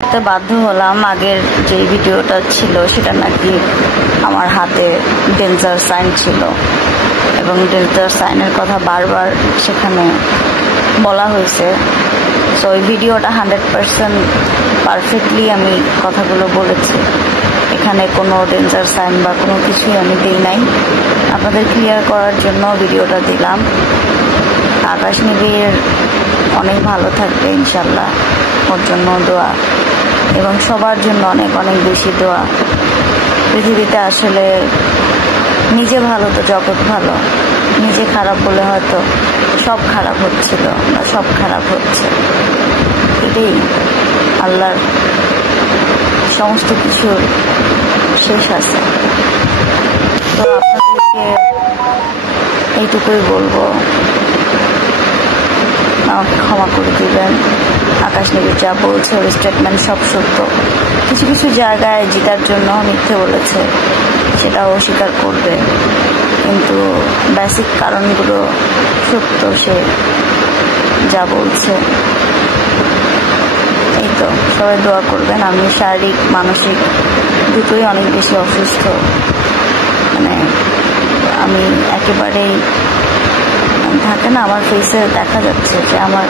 বাধ্য হলাম। আগের যে ভিডিওটা ছিল সেটা নাকি আমার হাতে ডেঞ্জার সাইন ছিল এবং ডেঞ্জার সাইনের কথা বারবার সেখানে বলা হয়েছে। সো ওই ভিডিওটা 100% পারফেক্টলি আমি কথাগুলো বলেছি। এখানে কোনো ডেঞ্জার সাইন বা কোনো কিছুই আমি দিই নাই। আপনাদের ক্লিয়ার করার জন্য ভিডিওটা দিলাম। আকাশ নিবিড় অনেক ভালো থাকবে ইনশাল্লাহ, ওর জন্য দোয়া এবং সবার জন্য অনেক অনেক বেশি দোয়া। পৃথিবীতে আসলে নিজে ভালো তো জগৎ ভালো, নিজে খারাপ বলে হয়তো সব খারাপ হচ্ছিল বা সব খারাপ হচ্ছে। এটাই আল্লাহর সমস্ত কিছুর শেষ আছে। তো আপনাদেরকে এইটুকুই বলবো, আমাকে ক্ষমা করে দিবেন। আকাশ নিবিড় যা বলছে ওর স্টেটমেন্ট সব সত্য। কিছু কিছু জায়গায় জিতার জন্য মিথ্যে বলেছে, সেটাও স্বীকার করবে, কিন্তু বেসিক কারণগুলো সত্য সে যা বলছে। এই তো, সবাই দোয়া করবেন। আমি শারীরিক মানসিক দুটোই অনেক বেশি অসুস্থ। মানে আমি একেবারেই থাকে না, আমার ফেসে দেখা যাচ্ছে যে আমার